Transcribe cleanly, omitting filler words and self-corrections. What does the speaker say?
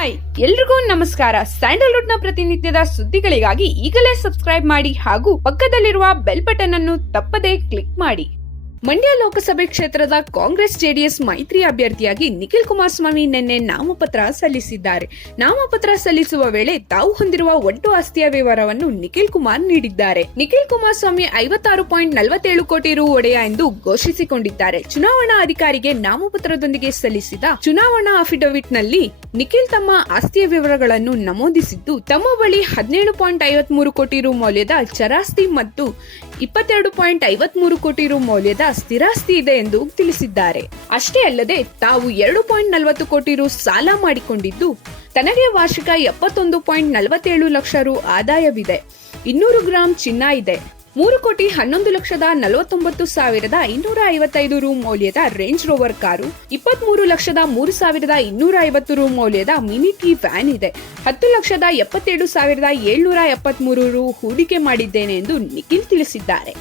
Hi ಎಲ್ರಿಗೂ ನಮಸ್ಕಾರ. Sandalwood ನ ಪ್ರತಿನಿತ್ಯದ ಸುದ್ದಿಗಳಿಗಾಗಿ ಈಗಲೇ ಸಬ್ಸ್ಕ್ರೈಬ್ ಮಾಡಿ ಹಾಗೂ ಪಕ್ಕದಲ್ಲಿರುವ ಬೆಲ್ ಬಟನ್ ಅನ್ನು ತಪ್ಪದೇ ಕ್ಲಿಕ್ ಮಾಡಿ. ಮಂಡ್ಯ ಲೋಕಸಭೆ ಕ್ಷೇತ್ರದ ಕಾಂಗ್ರೆಸ್ ಜೆಡಿಎಸ್ ಮೈತ್ರಿ ಅಭ್ಯರ್ಥಿಯಾಗಿ ನಿಖಿಲ್ ಕುಮಾರಸ್ವಾಮಿ ನಿನ್ನೆ ನಾಮಪತ್ರ ಸಲ್ಲಿಸಿದ್ದಾರೆ. ನಾಮಪತ್ರ ಸಲ್ಲಿಸುವ ವೇಳೆ ತಾವು ಹೊಂದಿರುವ ಒಟ್ಟು ಆಸ್ತಿಯ ವಿವರವನ್ನು ನಿಖಿಲ್ ಕುಮಾರ್ ನೀಡಿದ್ದಾರೆ. ನಿಖಿಲ್ ಕುಮಾರಸ್ವಾಮಿ 56.47 ಕೋಟಿ ರು ಒಡೆಯ ಎಂದು ಘೋಷಿಸಿಕೊಂಡಿದ್ದಾರೆ. ಚುನಾವಣಾ ಅಧಿಕಾರಿಗೆ ನಾಮಪತ್ರದೊಂದಿಗೆ ಸಲ್ಲಿಸಿದ ಚುನಾವಣಾ ಅಫಿಡವಿಟ್ ನಲ್ಲಿ ನಿಖಿಲ್ ತಮ್ಮ ಆಸ್ತಿಯ ವಿವರಗಳನ್ನು ನಮೂದಿಸಿದ್ದು, ತಮ್ಮ ಬಳಿ 17.53 ಕೋಟಿ ರು ಮೌಲ್ಯದ ಚರಾಸ್ತಿ ಮತ್ತು 22.53 ಕೋಟಿ ರು ಮೌಲ್ಯದ ಸ್ಥಿರಾಸ್ತಿ ಇದೆ ಎಂದು ತಿಳಿಸಿದ್ದಾರೆ. ಅಷ್ಟೇ ಅಲ್ಲದೆ ತಾವು 2.40 ಕೋಟಿ ರು ಸಾಲ ಮಾಡಿಕೊಂಡಿದ್ದು, ತನಗೆ ವಾರ್ಷಿಕ 71.47 ಲಕ್ಷ ರು ಆದಾಯವಿದೆ, 200 ಗ್ರಾಂ ಚಿನ್ನ ಇದೆ, 3,11,49,555 ರು ಮೌಲ್ಯದ ರೇಂಜ್ ರೋವರ್ ಕಾರು, 23,03,250 ರು ಮೌಲ್ಯದ ಮಿನಿ ಟಿ ವ್ಯಾನ್ ಇದೆ, 10,77,773 ರು ಹೂಡಿಕೆ ಮಾಡಿದ್ದೇನೆ ಎಂದು ನಿಖಿಲ್ ತಿಳಿಸಿದ್ದಾರೆ.